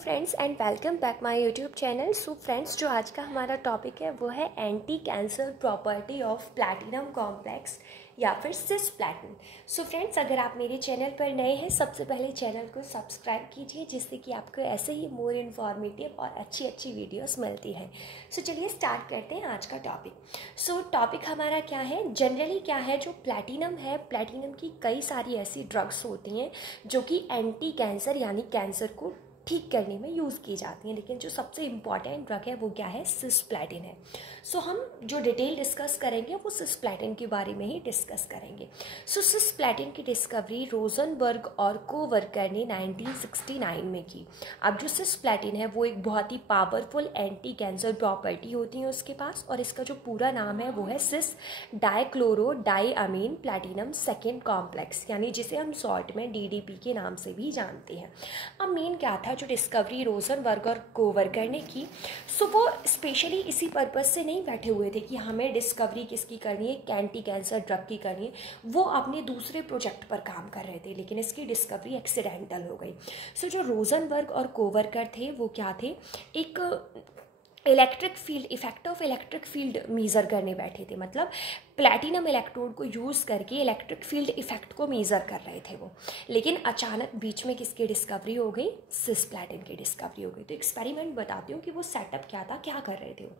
Friends and welcome back my YouTube channel. So friends, जो आज का हमारा टॉपिक है वो है anti cancer property of platinum complex या फिर सिसप्लैटिन। सो फ्रेंड्स, अगर आप मेरे चैनल पर नए हैं, सबसे पहले चैनल को सब्सक्राइब कीजिए जिससे कि आपको ऐसे ही मोर इन्फॉर्मेटिव और अच्छी वीडियोस मिलती हैं। सो चलिए स्टार्ट करते हैं आज का टॉपिक। सो टॉपिक हमारा क्या है, जनरली क्या है, जो प्लैटिनम है, प्लैटिनम की कई सारी ऐसी ड्रग्स होती हैं जो कि एंटी कैंसर यानी कैंसर को ठीक करने में यूज़ की जाती हैं, लेकिन जो सबसे इम्पॉर्टेंट ड्रग है वो क्या है, सिसप्लैटिन है। सो हम जो डिटेल डिस्कस करेंगे वो सिसप्लैटिन के बारे में ही डिस्कस करेंगे। सो सिसप्लैटिन की डिस्कवरी रोजनबर्ग और कोवर्कर ने 1969 में की। अब जो सिसप्लैटिन है वो एक बहुत ही पावरफुल एंटी कैंसर प्रॉपर्टी होती है उसके पास, और इसका जो पूरा नाम है वो है सिस डाइक्लोरो डाइअमीन प्लैटिनम सेकेंड कॉम्प्लेक्स, यानी जिसे हम शॉर्ट में DDP के नाम से भी जानते हैं। अब मेन क्या था जो डिस्कवरी रोजनबर्ग और कोवर्कर ने की, सो वो स्पेशली इसी पर्पज से नहीं बैठे हुए थे कि हमें डिस्कवरी किसकी करनी है, एंटी कैंसर ड्रग की करनी है। वो अपने दूसरे प्रोजेक्ट पर काम कर रहे थे, लेकिन इसकी डिस्कवरी एक्सीडेंटल हो गई। सो जो रोजनबर्ग और कोवर्कर थे वो क्या थे, एक electric field, effect of electric field measure करने बैठे थे। मतलब प्लैटिनम इलेक्ट्रोड को यूज़ करके इलेक्ट्रिक फील्ड इफेक्ट को मेज़र कर रहे थे वो, लेकिन अचानक बीच में किसकी डिस्कवरी हो गई, सिसप्लैटिन की डिस्कवरी हो गई। तो एक्सपेरिमेंट बताती हूँ कि वो सेटअप क्या था, क्या कर रहे थे वो।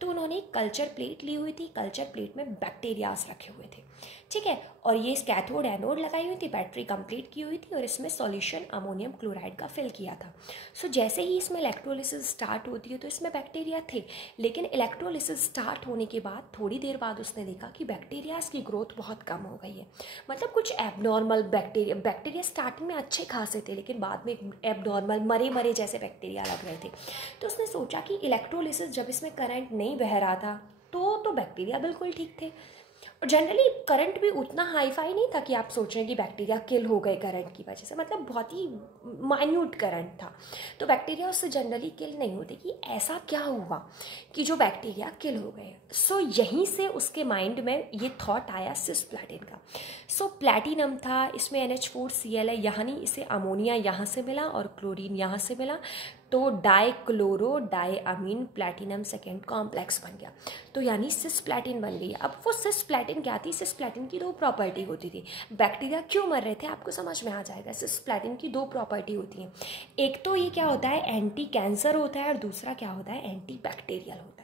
तो उन्होंने एक कल्चर प्लेट ली हुई थी, कल्चर प्लेट में बैक्टीरियाज रखे हुए थे, ठीक है, और ये कैथोड एनोड लगाई हुई थी, बैटरी कंप्लीट की हुई थी, और इसमें सॉल्यूशन अमोनियम क्लोराइड का फिल किया था। सो जैसे ही इसमें इलेक्ट्रोलिसिस स्टार्ट होती है तो इसमें बैक्टीरिया थे, लेकिन इलेक्ट्रोलिसिस स्टार्ट होने के बाद थोड़ी देर बाद उसने देखा कि बैक्टीरियाज की ग्रोथ बहुत कम हो गई है। मतलब कुछ एबनॉर्मल बैक्टीरिया स्टार्टिंग में अच्छे खासे थे, लेकिन बाद में एबनॉर्मल मरे जैसे बैक्टीरिया लग रहे थे। तो उसने सोचा कि इलेक्ट्रोलिसिस जब इसमें करंट नहीं बह रहा था तो बैक्टीरिया बिल्कुल ठीक थे, और जनरली करंट भी उतना हाई फाई नहीं था कि आप सोच रहे हैं कि बैक्टीरिया किल हो गए करंट की वजह से, मतलब बहुत ही माइन्यूट करंट था। तो बैक्टीरिया उससे जनरली किल नहीं होते, कि ऐसा क्या हुआ कि जो बैक्टीरिया किल हो गए। सो यहीं से उसके माइंड में ये थॉट आया सिसप्लैटिन का। सो प्लैटिनम था, इसमें NH4Cl है, यानी इसे अमोनिया यहाँ से मिला और क्लोरीन यहाँ से मिला, तो डाइक्लोरो डाइअमीन प्लैटिनम सेकेंड कॉम्प्लेक्स बन गया, तो यानी सिसप्लैटिन बन गई। अब वो सिसप्लैटिन क्या थी, सिसप्लैटिन की दो प्रॉपर्टी होती थी। बैक्टीरिया क्यों मर रहे थे आपको समझ में आ जाएगा। सिसप्लैटिन की दो प्रॉपर्टी होती हैं, एक तो ये क्या होता है, एंटी कैंसर होता है, और दूसरा क्या होता है, एंटी बैक्टीरियल होता है।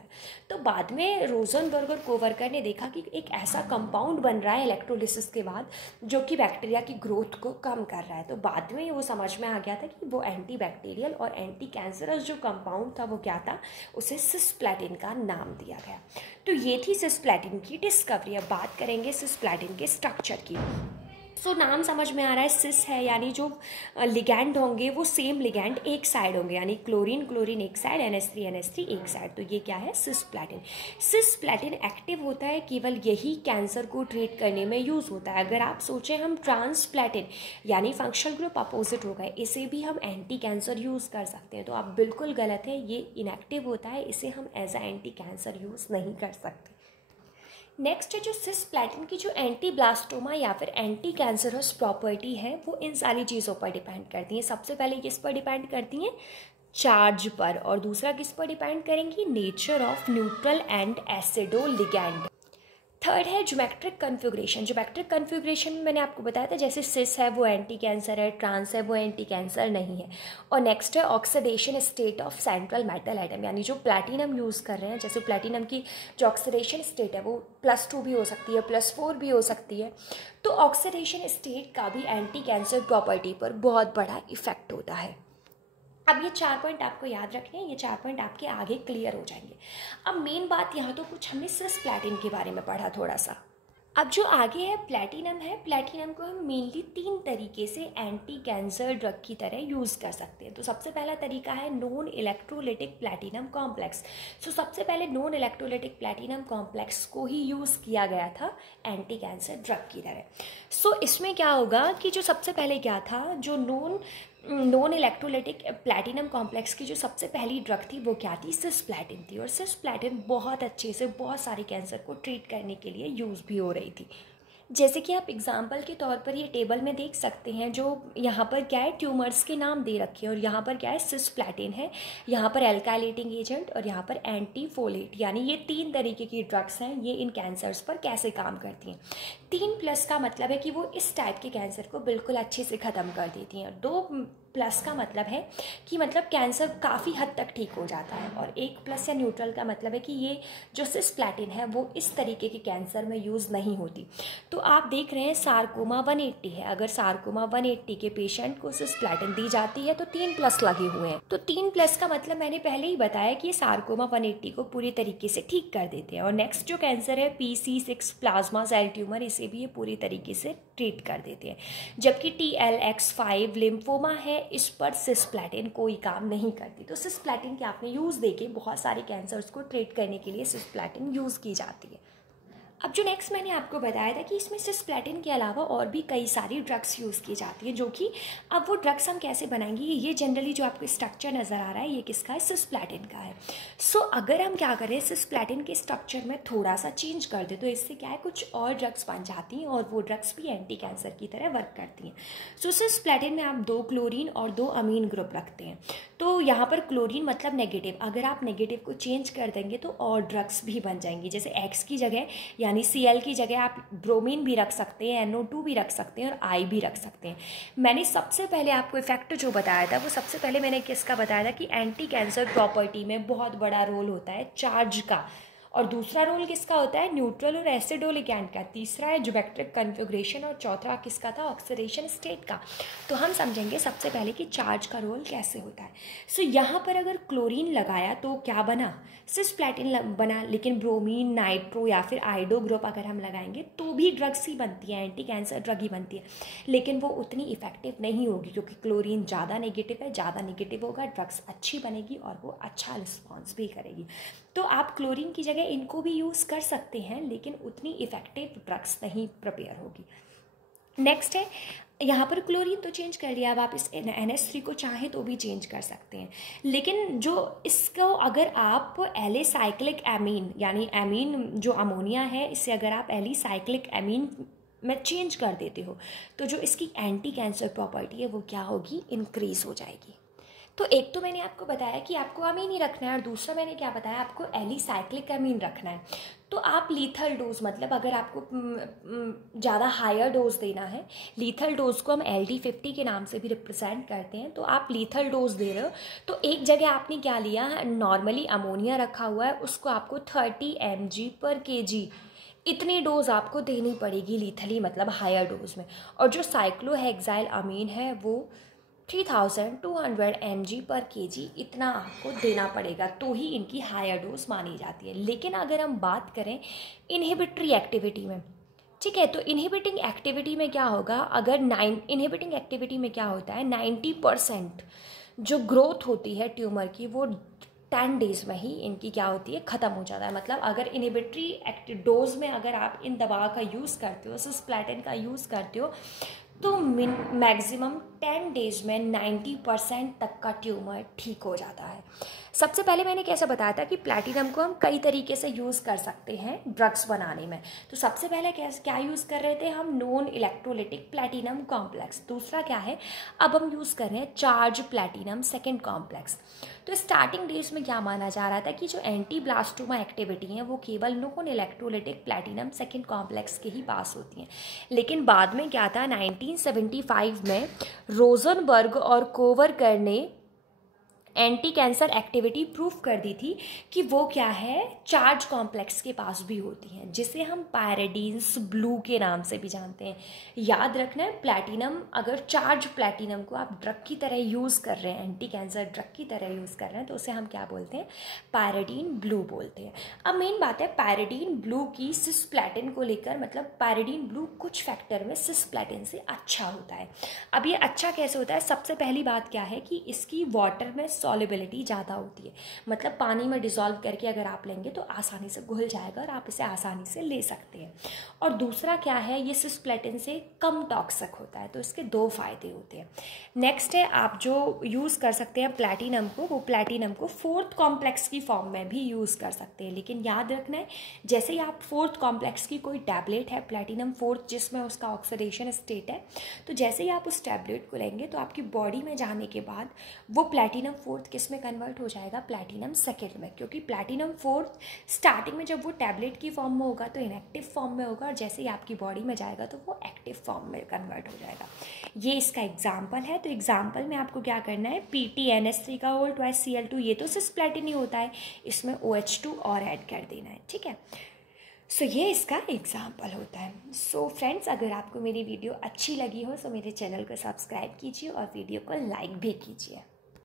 तो बाद में रोजनबर्ग और कोवर्कर ने देखा कि एक ऐसा कंपाउंड बन रहा है इलेक्ट्रोलिसिस के बाद जो कि बैक्टीरिया की ग्रोथ को कम कर रहा है। तो बाद में वो समझ में आ गया था कि वो एंटी बैक्टीरियल और एंटी कैंसरस जो कंपाउंड था वो क्या था, उसे सिसप्लैटिन का नाम दिया गया। तो ये थी सिसप्लैटिन की डिस्कवरी। अब बात करेंगे सिसप्लैटिन के स्ट्रक्चर की। सो नाम समझ में आ रहा है, सिस है यानी जो लिगैंड होंगे वो सेम लिगैंड एक साइड होंगे, यानी क्लोरीन क्लोरीन एक साइड, NH3 एक साइड। तो ये क्या है, सिसप्लैटिन। सिसप्लैटिन एक्टिव होता है, केवल यही कैंसर को ट्रीट करने में यूज़ होता है। अगर आप सोचें हम ट्रांसप्लैटिन यानी फंक्शनल ग्रुप अपोजिट हो गए, इसे भी हम एंटी कैंसर यूज़ कर सकते हैं, तो आप बिल्कुल गलत है, ये इनएक्टिव होता है, इसे हम as a anti cancer use नहीं कर सकते। नेक्स्ट जो सिसप्लैटिन की जो एंटी ब्लास्टोमा या फिर एंटी कैंसरस प्रॉपर्टी है वो इन सारी चीज़ों पर डिपेंड करती हैं। सबसे पहले किस पर डिपेंड करती हैं, चार्ज पर, और दूसरा किस पर डिपेंड करेंगी, nature of neutral and acido ligand. Third है ज्योमेट्रिक कन्फिग्रेशन। ज्योमेट्रिक कन्फिग्रेशन में मैंने आपको बताया था, जैसे सिस है वो एंटी कैंसर है, ट्रांस है वो एंटी कैंसर नहीं है। और नेक्स्ट है oxidation state of central metal atom, यानी जो प्लैटिनम यूज़ कर रहे हैं, जैसे प्लैटिनम की जो ऑक्सीडेशन स्टेट है वो +2 भी हो सकती है, +4 भी हो सकती है। तो ऑक्सीडेशन स्टेट का भी एंटी कैंसर प्रॉपर्टी पर बहुत बड़ा इफेक्ट होता है। अब ये 4 पॉइंट आपको याद रखने हैं, ये 4 पॉइंट आपके आगे क्लियर हो जाएंगे। अब मेन बात यहाँ तो कुछ हमने सिसप्लैटिन के बारे में पढ़ा थोड़ा सा। अब जो आगे है प्लैटिनम को हम मेनली 3 तरीके से एंटी कैंसर ड्रग की तरह यूज़ कर सकते हैं। तो सबसे पहला तरीका है नॉन इलेक्ट्रोलिटिक प्लैटिनम कॉम्प्लेक्स। सो सबसे पहले नॉन इलेक्ट्रोलिटिक प्लैटिनम कॉम्प्लेक्स को ही यूज़ किया गया था एंटी कैंसर ड्रग की तरह। सो इसमें क्या होगा कि जो सबसे पहले क्या था, जो नॉन इलेक्ट्रोलिटिक प्लैटिनम कॉम्प्लेक्स की जो सबसे पहली ड्रग थी वो क्या थी, सिसप्लैटिन थी। और सिसप्लैटिन बहुत अच्छे से बहुत सारे कैंसर को ट्रीट करने के लिए यूज़ भी हो रही थी। जैसे कि आप एग्जाम्पल के तौर पर ये टेबल में देख सकते हैं, जो यहाँ पर क्या है ट्यूमर्स के नाम दे रखे हैं, और यहाँ पर क्या है सिस्प्लैटिन है, यहाँ पर एल्काइलेटिंग एजेंट, और यहाँ पर एंटीफोलेट, यानी ये 3 तरीके की ड्रग्स हैं। ये इन कैंसर्स पर कैसे काम करती हैं। 3+ का मतलब है कि वो इस टाइप के कैंसर को बिल्कुल अच्छे से ख़त्म कर देती हैं। 2+ का मतलब है कि मतलब कैंसर काफ़ी हद तक ठीक हो जाता है, और 1+ या न्यूट्रल का मतलब है कि ये जो सिस्प्लैटिन है वो इस तरीके के कैंसर में यूज़ नहीं होती। तो आप देख रहे हैं सार्कोमा 180 है, अगर सार्कोमा 180 के पेशेंट को सिस्प्लैटिन दी जाती है तो 3+ लगे हुए हैं। तो 3+ का मतलब मैंने पहले ही बताया कि सार्कोमा 180 को पूरी तरीके से ठीक कर देते हैं। और नेक्स्ट जो कैंसर है PC6 प्लाज्मा सेल ट्यूमर, इसे भी ये पूरी तरीके से ट्रीट कर देते हैं। जबकि TLX5 लिम्फोमा है, इस पर सिस्प्लैटिन कोई काम नहीं करती। तो सिस्प्लैटिन के आपने यूज़ देखे, बहुत सारे कैंसर्स को ट्रीट करने के लिए सिस्प्लैटिन यूज़ की जाती है। अब जो नेक्स्ट मैंने आपको बताया था कि इसमें सिस्प्लैटिन के अलावा और भी कई सारी ड्रग्स यूज़ की जाती है, जो कि अब वो ड्रग्स हम कैसे बनाएंगे, ये जनरली जो आपको स्ट्रक्चर नज़र आ रहा है ये किसका है, सिस्प्लैटिन का है। सो अगर हम क्या करें, सिस्प्लैटिन के स्ट्रक्चर में थोड़ा सा चेंज कर दे तो इससे क्या है कुछ और ड्रग्स बन जाती हैं, और वो ड्रग्स भी एंटी कैंसर की तरह वर्क करती हैं। सो सिस्प्लैटिन में आप 2 क्लोरीन और 2 अमीन ग्रुप रखते हैं। तो यहाँ पर क्लोरीन मतलब नेगेटिव, अगर आप नेगेटिव को चेंज कर देंगे तो और ड्रग्स भी बन जाएंगी। जैसे X की जगह यानी Cl की जगह आप ब्रोमीन भी रख सकते हैं, NO2 भी रख सकते हैं, और I भी रख सकते हैं। मैंने सबसे पहले आपको इफेक्ट जो बताया था वो सबसे पहले मैंने किसका बताया था कि एंटी कैंसर प्रॉपर्टी में बहुत बड़ा रोल होता है चार्ज का, और दूसरा रोल किसका होता है, न्यूट्रल और एसिडो लिगैंड का, तीसरा है ज्योमेट्रिक कन्फिग्रेशन, और चौथा किसका था, ऑक्सीडेशन स्टेट का। तो हम समझेंगे सबसे पहले कि चार्ज का रोल कैसे होता है। सो यहाँ पर अगर क्लोरीन लगाया तो क्या बना, सिस्प्लैटिन बना, लेकिन ब्रोमीन, नाइट्रो या फिर आइडो ग्रुप अगर हम लगाएंगे तो भी ड्रग्स ही बनती है, एंटी कैंसर ड्रग ही बनती है, लेकिन वो उतनी इफेक्टिव नहीं होगी क्योंकि क्लोरीन ज़्यादा नेगेटिव है, ज़्यादा नेगेटिव होगा, ड्रग्स अच्छी बनेगी और वो अच्छा रिस्पॉन्स भी करेगी। तो आप क्लोरीन की जगह इनको भी यूज़ कर सकते हैं, लेकिन उतनी इफेक्टिव ड्रग्स नहीं प्रिपेयर होगी। नेक्स्ट है, यहाँ पर क्लोरीन तो चेंज कर लिया, अब आप इस NH3 को चाहें तो भी चेंज कर सकते हैं, लेकिन जो इसको अगर आप एलिसाइक्लिक एमीन यानी एमीन जो अमोनिया है, इससे अगर आप एलिसाइक्लिक एमीन में चेंज कर देते हो तो जो इसकी एंटी कैंसर प्रॉपर्टी है वो क्या होगी, इंक्रीज हो जाएगी। तो एक तो मैंने आपको बताया कि आपको अमीन ही रखना है, और दूसरा मैंने क्या बताया, आपको एलिसाइक्लिक अमीन रखना है। तो आप लीथल डोज, मतलब अगर आपको ज़्यादा हायर डोज देना है, लीथल डोज को हम LD50 के नाम से भी रिप्रेजेंट करते हैं, तो आप लीथल डोज दे रहे हो तो एक जगह आपने क्या लिया, नॉर्मली अमोनिया रखा हुआ है, उसको आपको 30 mg/kg इतनी डोज आपको देनी पड़ेगी लीथली, मतलब हायर डोज में। और जो साइक्लोहेक्साइल अमीन है वो 3200 mg/kg इतना आपको देना पड़ेगा, तो ही इनकी हायर डोज मानी जाती है। लेकिन अगर हम बात करें इनहिबिटरी एक्टिविटी में, ठीक है, तो इनहिबिटिंग एक्टिविटी में क्या होगा, अगर इनहिबिटिंग एक्टिविटी में क्या होता है, 90% जो ग्रोथ होती है ट्यूमर की वो 10 डेज में ही इनकी क्या होती है, ख़त्म हो जाता है। मतलब अगर इनहिबिटरी डोज में अगर आप इन दवा का यूज़ करते हो, सिस्प्लैटिन का यूज़ करते हो, तो मैक्सिमम 10 डेज में 90% तक का ट्यूमर ठीक हो जाता है। सबसे पहले मैंने कैसे बताया था कि प्लैटिनम को हम कई तरीके से यूज़ कर सकते हैं ड्रग्स बनाने में। तो सबसे पहले क्या यूज़ कर रहे थे हम, नॉन इलेक्ट्रोलिटिक प्लैटिनम कॉम्प्लेक्स। दूसरा क्या है, अब हम यूज़ कर रहे हैं चार्ज प्लैटिनम सेकेंड कॉम्प्लेक्स। तो स्टार्टिंग डेज में क्या माना जा रहा था कि जो एंटी ब्लास्टोमा एक्टिविटी है वो केवल non electrolytic platinum second complex के ही पास होती हैं। लेकिन बाद में क्या था, 1975 में रोजनबर्ग और कोवरकर ने एंटी कैंसर एक्टिविटी प्रूव कर दी थी कि वो क्या है, चार्ज कॉम्प्लेक्स के पास भी होती हैं, जिसे हम पायरेडीन्स ब्लू के नाम से भी जानते हैं। याद रखना है, प्लैटिनम, अगर चार्ज प्लैटिनम को आप ड्रग की तरह यूज़ कर रहे हैं, एंटी कैंसर ड्रग की तरह यूज़ कर रहे हैं, तो उसे हम क्या बोलते हैं, पायरेडीन ब्लू बोलते हैं। अब मेन बात है पायरेडीन ब्लू की सिस्प्लैटिन को लेकर, मतलब पायरेडीन ब्लू कुछ फैक्टर में सिस्प्लैटिन से अच्छा होता है। अब ये अच्छा कैसे होता है, सबसे पहली बात क्या है कि इसकी वाटर में सॉल्युबिलिटी ज़्यादा होती है, मतलब पानी में डिज़ोल्व करके अगर आप लेंगे तो आसानी से घुल जाएगा और आप इसे आसानी से ले सकते हैं। और दूसरा क्या है, ये सिस्प्लेटिन से कम टॉक्सिक होता है, तो इसके 2 फ़ायदे होते हैं। नेक्स्ट है, आप जो यूज़ कर सकते हैं प्लैटिनम को, वो प्लैटिनम को 4th कॉम्प्लेक्स की फॉर्म में भी यूज़ कर सकते हैं। लेकिन याद रखना है, जैसे ही आप 4th कॉम्प्लेक्स की कोई टैबलेट है प्लैटिनम 4th जिसमें उसका ऑक्सीडेशन स्टेट है, तो जैसे ही आप उस टैबलेट को लेंगे तो आपकी बॉडी में जाने के बाद वो प्लैटिनम 4th किस में कन्वर्ट हो जाएगा, प्लैटिनम 2nd में। क्योंकि प्लैटिनम 4th स्टार्टिंग में जब वो टैबलेट की फॉर्म में होगा तो इनएक्टिव फॉर्म में होगा, और जैसे ही आपकी बॉडी में जाएगा तो वो एक्टिव फॉर्म में कन्वर्ट हो जाएगा। ये इसका एग्जाम्पल है। तो एग्जाम्पल में आपको क्या करना है, PTNS3 का होल ट्वाइस Cl2, ये तो सिस्प्लेटिन ही होता है, इसमें OH2 और ऐड कर देना है, ठीक है। सो ये इसका एग्जाम्पल होता है। सो फ्रेंड्स, अगर आपको मेरी वीडियो अच्छी लगी हो तो मेरे चैनल को सब्सक्राइब कीजिए और वीडियो को लाइक भी कीजिए।